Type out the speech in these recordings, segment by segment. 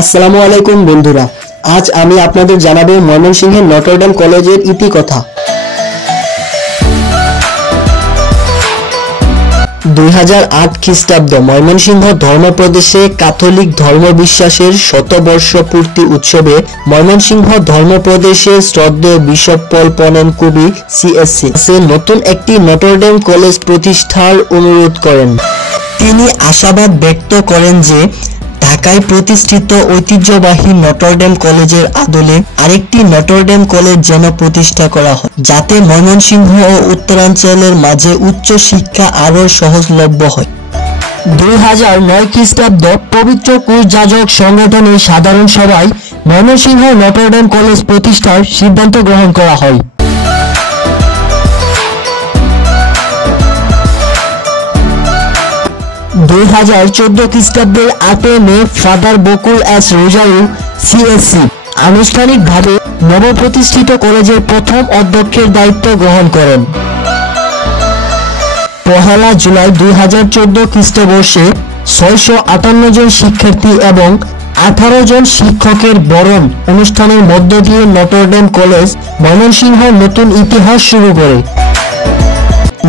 আসসালামু আলাইকুম বন্ধুরা, আজ আমি আপনাদের জানাবো ময়মনসিংহের নটরডেম কলেজের ইতিকথা। 2008 খ্রিস্টাব্দ ময়মনসিংহ ধর্মপ্রদেশে ক্যাথলিক ধর্মবিশ্বাসের শতবর্ষ পূর্তি উৎসবে ময়মনসিংহ ধর্মপ্রদেশের শ্রদ্ধেয় বিশপ পল পনেন কুবি সিএসসি নতুন একটি নটরডেম কলেজ প্রতিষ্ঠার অনুরোধ করেন। তিনি আশাবাদ ব্যক্ত করেন যে ঢাকায় প্রতিষ্ঠিত ঐতিহ্যবাহী নটরডেম কলেজের আদলে আরেকটি নটরডেম কলেজ যেন প্রতিষ্ঠা করা হয়, যাতে ময়মনসিংহ ও উত্তরাঞ্চলের মাঝে উচ্চ শিক্ষা আরও সহজলভ্য হয়। 2009 খ্রিস্টাব্দ পবিত্র কোষযাজক সংগঠনের সাধারণ সভায় ময়মনসিংহ নটরডেম কলেজ প্রতিষ্ঠার সিদ্ধান্ত গ্রহণ করা হয়। 2014 খ্রিস্টাব্দের 8 মে ফাদার বকুল এস রোজারিও সিএসসি আনুষ্ঠানিকভাবে নবপ্রতিষ্ঠিত কলেজের প্রথম অধ্যক্ষের দায়িত্ব গ্রহণ করেন। 1 জুলাই 2014 খ্রিস্টবর্ষে 658 জন শিক্ষার্থী এবং 18 জন শিক্ষকের বরণ অনুষ্ঠানের মধ্য দিয়ে নটরডেম কলেজ ময়মনসিংহ নতুন ইতিহাস শুরু করে।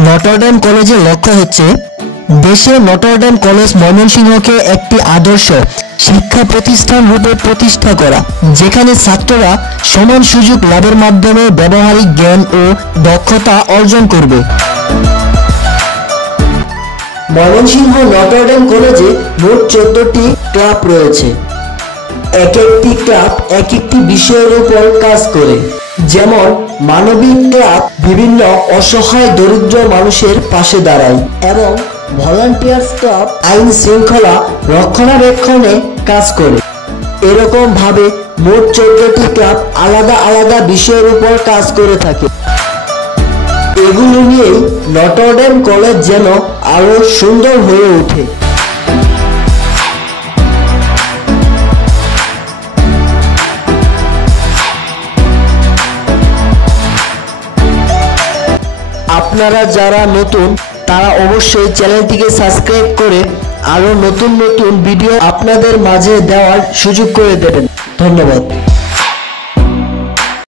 নটরডেম কলেজের লক্ষ্য হচ্ছে দেশে নটরডেম কলেজ ময়মনসিংহকে একটি আদর্শ শিক্ষা প্রতিষ্ঠান রূপে প্রতিষ্ঠা করা, যেখানে ছাত্ররা সমান সুযোগ লাভের মাধ্যমে ব্যবহারিক জ্ঞান ও দক্ষতা অর্জন করবে। ময়মনসিংহ নটরডেম কলেজে মোট 14টি ক্লাব রয়েছে। এক একটি ক্লাব এক একটি বিষয়ের উপর কাজ করে, যেমন মানবিক ক্লাব বিভিন্ন অসহায় দরিদ্র মানুষের পাশে দাঁড়ায় এবং ভলান্টিয়ার্স ক্লাব আইন শৃঙ্খলা রক্ষণাবেক্ষণে কাজ করে। এরকম ভাবে মোট 14টি ক্লাব আলাদা আলাদা বিষয়ের উপর কাজ করে থাকে। এগুলো নিয়েই নটরডেম কলেজ যেন আরো সুন্দর হয়ে ওঠে। আপনারা যারা নতুন তারা অবশ্যই চ্যানেলটিকে সাবস্ক্রাইব করে আরো নতুন নতুন ভিডিও আপনাদের মাঝে দেওয়ার সুযোগ করে দেবেন। ধন্যবাদ।